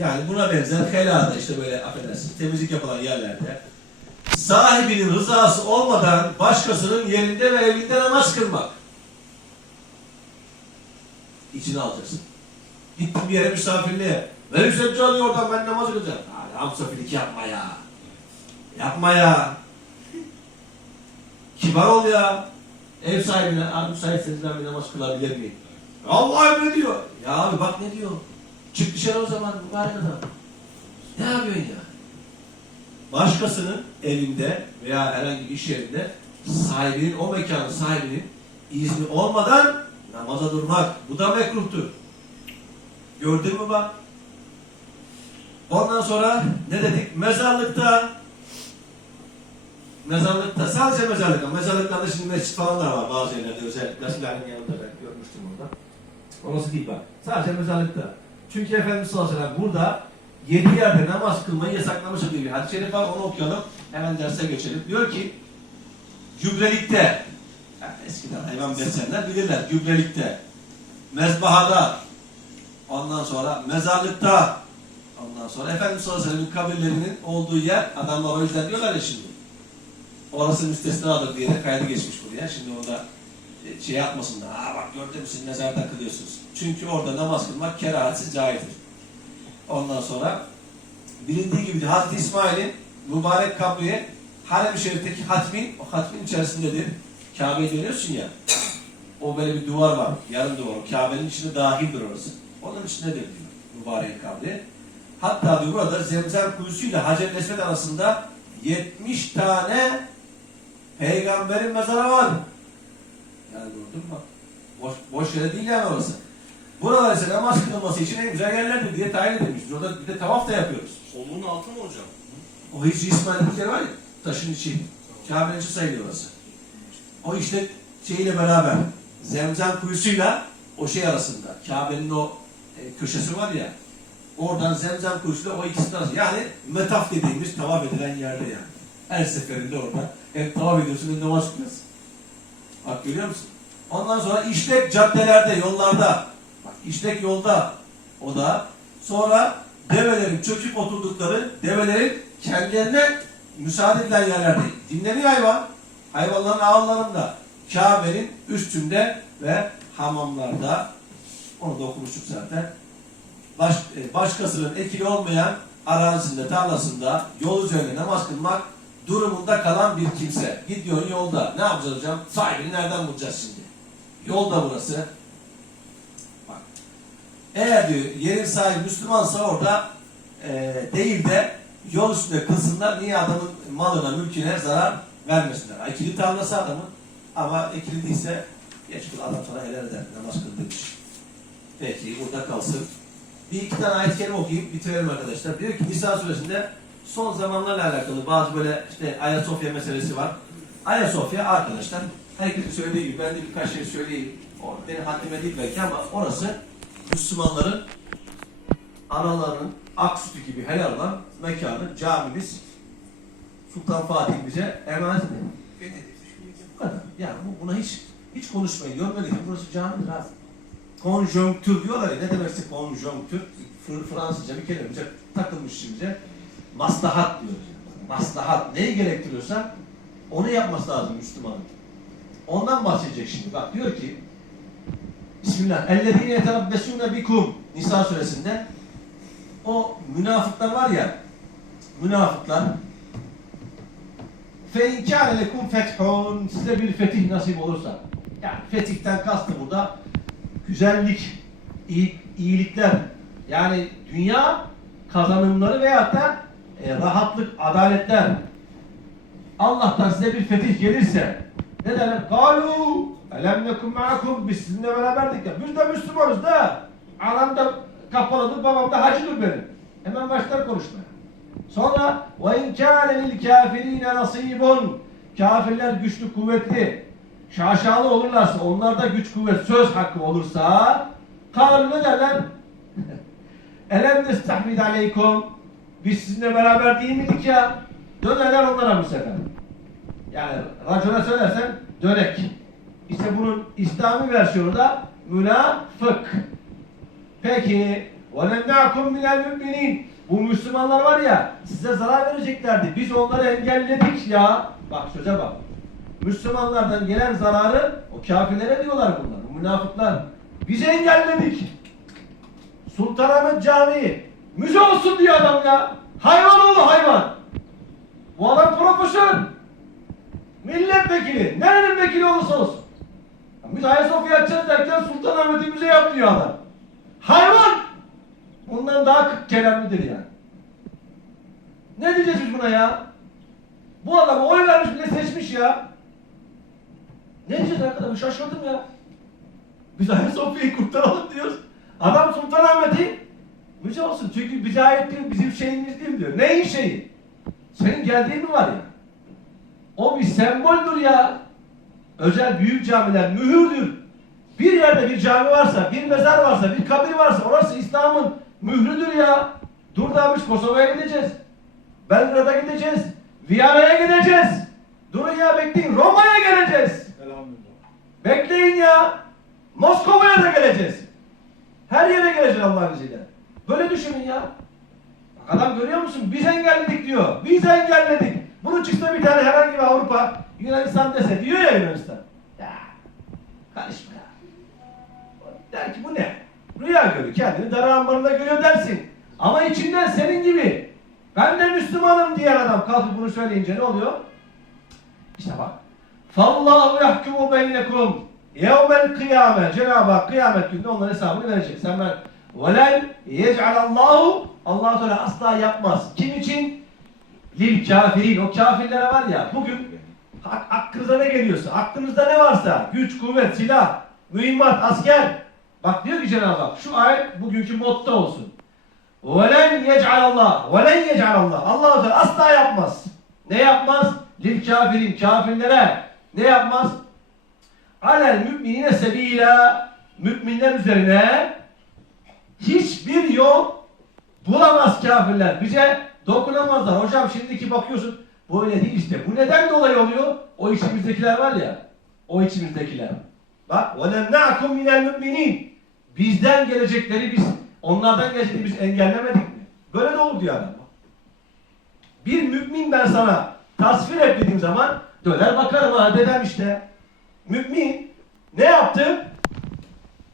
Yani buna benzer helada işte böyle affedersin temizlik yapılan yerlerde sahibinin rızası olmadan başkasının yerinde ve evinde namaz kılmak. İçine alacaksın. Gittin bir yere misafirliğe. Benim alıyor oradan ben namaz kılacağım. Hadi hamsafilik yapma ya. Yapma ya. Kibar ol ya. Ev sahibine, abi müsaitseniz ben bir namaz kılabilir miyim? Allah emrediyor. Ya abi bak ne diyor. Çık dışarı o zaman mübarek adam. Ne yapıyorsun ya? Başkasının evinde veya herhangi bir iş yerinde sahibinin, o mekanın sahibinin izni olmadan namaza durmak. Bu da mekruhtur. Gördün mü bak? Ondan sonra ne dedik? Mezarlıkta Mezarlıkta sadece mezarlıkta. Mezarlıklarda şimdi mescit falan da var bazı yerlerde özel. Meslerin yanında ben görmüştüm orada. Orası değil bak. Sadece mezarlıkta. Çünkü Efendimiz sallallahu aleyhi ve sellem burada yedi yerde namaz kılmayı yasaklamıştır diye bir hadis-i şerif var. Onu okuyalım. Hemen derse geçelim. Diyor ki gübrelikte yani eskiden hayvan besleyenler bilirler. Gübrelikte mezbahada ondan sonra mezarlıkta ondan sonra Efendimiz sallallahu aleyhi ve sellem'in kabirlerinin olduğu yer adamlar o yüzden diyorlar ya şimdi orası müstesnadır diye de kaydı geçmiş buraya. Şimdi orada şey yapmasınlar. Aa bak gördün mü siz mezarda kılıyorsunuz. Çünkü orada namaz kılmak kerahatsiz caizdir. Ondan sonra bilindiği gibi Hazreti İsmail'in mübarek kabriye Harem-i Şerif'teki hatmin, o hatmin içerisindedir. Kabe'ye dönüyorsun ya. O böyle bir duvar var. Yarım duvar. Kabe'nin içinde dahildir orası. Onun içindedir diyor. Mübarek kabri. Hatta diyor burada Zemzem kuyusuyla Hacer Esved arasında 70 tane peygamberin mezarı var. Yani gördün mü? Boş, boş yere değil yani orası. Buralar ise namaz kılınması için en güzel yerlerdir diye tayin edilmiş. Biz orada bir de tavaf da yapıyoruz. Solunun altı mı hocam? O Hicri İsmail'in yeri var ya, taşın içi. Kabe'nin içi sayılıyor orası. O işte şeyle beraber, Zemzem kuyusuyla o şey arasında, Kabe'nin o e, köşesi var ya, oradan Zemzem kuyusuyla o ikisi arasında. Yani metaf dediğimiz tavaf edilen yerde yani. Her seferinde orada hem tavaf ediyorsun hem namaz kılıyorsun. Bak görüyor musun? Ondan sonra işlek caddelerde, yollarda, bak işlek yolda, o da sonra develerin çöküp oturdukları, develerin kendilerine müsaade edilen yerlerde dinleniyor hayvan. Hayvanların ağıllarında, Kabe'nin üstünde ve hamamlarda, onu da okumuştuk zaten. Baş, e, başkasının ekili olmayan arazisinde, tarlasında, yol üzerinde namaz kılmak durumunda kalan bir kimse. Gidiyorsun yolda. Ne yapacağız hocam? Sahibini nereden bulacağız şimdi? Yolda burası. Bak. Eğer diyor yerin sahibi Müslümansa orada e, değil de yol üstünde kılsınlar. Niye adamın malına, mülküne zarar vermesinler? Ekili tarlası adamın ama ekili değilse geç kıl adam sana helal eder. Namaz kıl demiş. Peki burada kalsın. Bir iki tane ayet-i kerime okuyup bitirelim arkadaşlar. Diyor ki Nisa suresinde son zamanlarla alakalı bazı böyle işte Ayasofya meselesi var. Ayasofya arkadaşlar herkesin söylediği gibi ben de birkaç şey söyleyeyim. O benim haddime değil belki ama orası Müslümanların analarının ak sütü gibi helal olan mekanı, camimiz Sultan Fatih bize emanet ediyor. Bu kadar. Yani bu, buna hiç hiç konuşmayın. Görmedik. Burası camidir abi. Konjonktür diyorlar ya. Ne demekse konjonktür? Fr Fransızca bir kelime bize takılmış şimdi maslahat diyoruz. Maslahat neyi gerektiriyorsa onu yapması lazım Müslümanın. Ondan bahsedecek şimdi. Bak diyor ki Bismillah. Ellezine yeterabbesune bikum Nisa suresinde o münafıklar var ya münafıklar fe inkâne lekum fethun size bir fetih nasip olursa yani fetihten kastı burada güzellik, iyilikler yani dünya kazanımları veyahut da e, rahatlık, adaletler Allah'tan size bir fetih gelirse ne derler? Kalu elem nekum ma'akum biz sizinle beraberdik ya. Biz de Müslümanız da. Anam da kapalıdır, babam da hacıdır benim. Hemen başlar konuşmaya. Sonra ve in kâne lil kâfirîne nasîbun Kafirler güçlü, kuvvetli, şaşalı olurlarsa, onlarda güç, kuvvet, söz hakkı olursa kalu ne derler? Elem nestahmid aleykum Biz sizinle beraber değil miydik ya? Dönerler onlara bu sefer. Yani racona söylersen dönek. İşte bunun İslami versiyonu da münafık. Peki وَلَمْنَعْكُمْ مِنَ الْمُؤْمِنِينَ Bu Müslümanlar var ya size zarar vereceklerdi. Biz onları engelledik ya. Bak söze bak. Müslümanlardan gelen zararı o kafirlere diyorlar bunlar. Bu münafıklar. Biz engelledik. Sultanahmet Camii müze olsun diyor adam ya. Hayvan oğlu hayvan. Bu adam profesör. Milletvekili. Nerenin vekili olursa olsun. Biz Ayasofya açacağız derken Sultanahmet'i müze yap diyor adam. Hayvan. Bundan daha kırk kelamlidir yani. Ne diyeceğiz biz buna ya? Bu adamı oy vermiş bile seçmiş ya. Ne diyeceğiz arkadaşım? Şaşırdım ya. Biz Ayasofya'yı kurtaralım diyoruz. Adam Sultanahmet'i müze olsun. Çünkü bize ait değil, bizim şeyimiz değil diyor. Neyin şeyi? Senin geldiğin mi var ya? O bir semboldür ya. Özel büyük camiler mühürdür. Bir yerde bir cami varsa, bir mezar varsa, bir kabir varsa orası İslam'ın mührüdür ya. Dur da biz Kosova'ya gideceğiz. Belgrad'a gideceğiz. Viyana'ya gideceğiz. Durun ya bekleyin. Roma'ya geleceğiz. Bekleyin ya. Moskova'ya da geleceğiz. Her yere geleceğiz Allah'ın izniyle. Böyle düşünün ya. Bak adam görüyor musun? Biz engelledik diyor. Biz engelledik. Bunu çıksa bir tane herhangi bir Avrupa, Yunanistan dese diyor ya Yunanistan. Ya karışma ya. Der ki bu ne? Rüya görüyor. Kendini dara ambarında görüyor dersin. Ama içinden senin gibi ben de Müslümanım diyen adam kalkıp bunu söyleyince ne oluyor? İşte bak. Fallahu yahkumu beynekum yevmel kıyame. Cenab-ı Hak kıyamet gününde onların hesabını verecek. Sen ben velen yec'alallahu Allah Teala asla yapmaz. Kim için? Lil kafirin. O kafirlere var ya bugün hak, aklınıza ne geliyorsa, aklınızda ne varsa güç, kuvvet, silah, mühimmat, asker. Bak diyor ki Cenab-ı Hak şu ayet bugünkü modda olsun. وَلَنْ يَجْعَلَ اللّٰهِ وَلَنْ يَجْعَلَ اللّٰهِ allah Teala asla yapmaz. Ne yapmaz? Lil kafirin, kafirlere ne yapmaz? Alel müminine sebila müminler üzerine hiçbir yol bulamaz kafirler. Bize dokunamazlar. Hocam şimdiki bakıyorsun böyle değil işte. Bu neden dolayı oluyor? O içimizdekiler var ya. O içimizdekiler. Bak وَلَمْنَعْكُمْ مِنَ الْمُؤْمِنِينَ Bizden gelecekleri biz, onlardan gelecekleri biz engellemedik mi? Böyle de olur diyor adam. Bir mümin ben sana tasvir et dediğim zaman döner bakarım ha dedem işte. Mümin ne yaptı?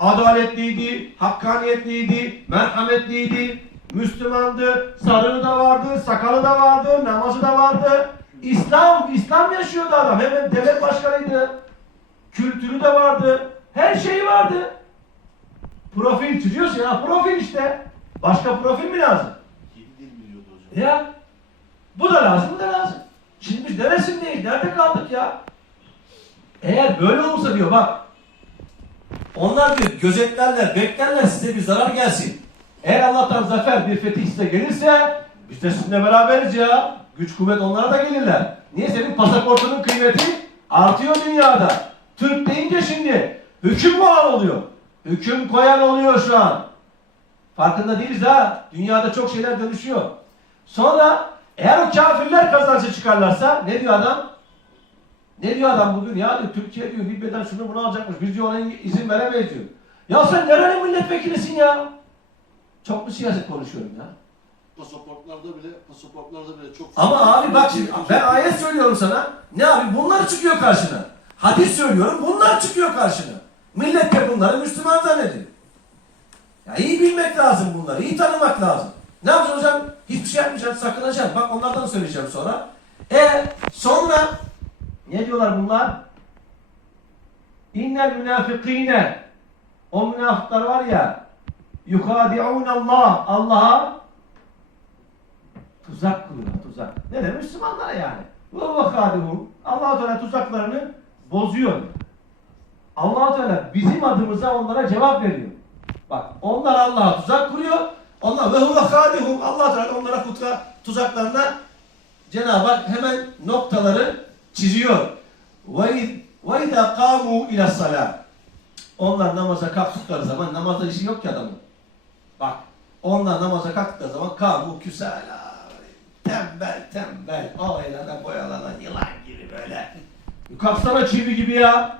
Adaletliydi, hakkaniyetliydi, merhametliydi, Müslümandı, sarığı da vardı, sakalı da vardı, namazı da vardı. İslam, İslam yaşıyordu adam. Hemen devlet başkanıydı. Kültürü de vardı. Her şeyi vardı. Profil çiziyorsun ya, profil işte. Başka profil mi lazım? Ya bu da lazım, bu da lazım. Şimdi biz neresindeyiz? Nerede kaldık ya? Eğer böyle olursa diyor bak. Onlar diyor gözetlerler, beklerler size bir zarar gelsin. Eğer Allah'tan zafer bir fetih size gelirse biz de sizinle beraberiz ya. Güç kuvvet onlara da gelirler. Niye? Senin pasaportunun kıymeti artıyor dünyada. Türk deyince şimdi hüküm koyan oluyor. Hüküm koyan oluyor şu an. Farkında değiliz ha. Dünyada çok şeyler dönüşüyor. Sonra eğer o kafirler kazançlı çıkarlarsa ne diyor adam? Ne diyor adam bugün? Ya diyor Türkiye diyor Libya'dan şunu bunu alacakmış. Biz diyor ona izin veremeyiz diyor. Ya sen nerenin milletvekilisin ya? Çok mu siyaset konuşuyorum ya? Pasaportlarda bile, pasaportlarda bile çok Ama abi bak şimdi ben ayet söylüyorum sana. Ne abi bunlar çıkıyor karşına. Hadis söylüyorum bunlar çıkıyor karşına. Millet de bunları Müslüman zannediyor. Ya iyi bilmek lazım bunları, iyi tanımak lazım. Ne yapacaksın hocam? Hiçbir şey yapmayacaksın, sakınacaksın. Bak onlardan söyleyeceğim sonra. E sonra ne diyorlar bunlar? İnnel münafikine o münafıklar var ya yukadi'un Allah Allah'a tuzak kuruyor tuzak. Ne demek Müslümanlara yani. Ve vakadihum Allah Teala tuzaklarını bozuyor. Allah Teala bizim adımıza onlara cevap veriyor. Bak onlar Allah'a tuzak kuruyor. Onlar ve huve khadihum Allah Teala onlara kutka tuzaklarına Cenab-ı Hak hemen noktaları çiziyor. Ve izâ kâmû ila salâ. Onlar namaza kalktıkları zaman namazda işi yok ki adamın. Bak onlar namaza kalktıkları zaman kâmû küsâlâ. Tembel tembel. Ağaylana boyalanan yılan gibi böyle. Kalksana çivi gibi ya.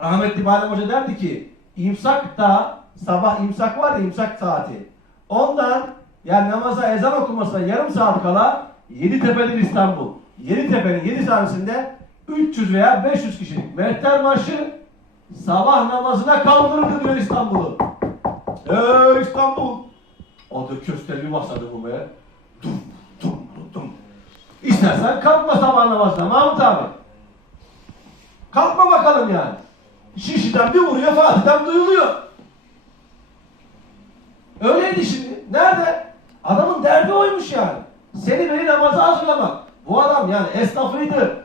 Rahmetli Badem Hoca derdi ki imsak da sabah imsak var ya imsak saati. Ondan yani namaza ezan okumasına yarım saat kala Yeditepe'dir İstanbul. Yeditepe'nin 7 tanesinde 300 veya 500 kişilik mehter marşı sabah namazına kaldırdı diyor İstanbul'u. Eee İstanbul! Adı kösteri bir basadı bu be. Dum dum dum. İstersen kalkma sabah namazına Mahmut abi. Kalkma bakalım yani. Şişiden bir vuruyor Fatih'ten duyuluyor. Öyleydi şimdi. Nerede? Adamın derdi oymuş yani. Seni beni namaza hazırlamak. Bu adam yani esnafıydı,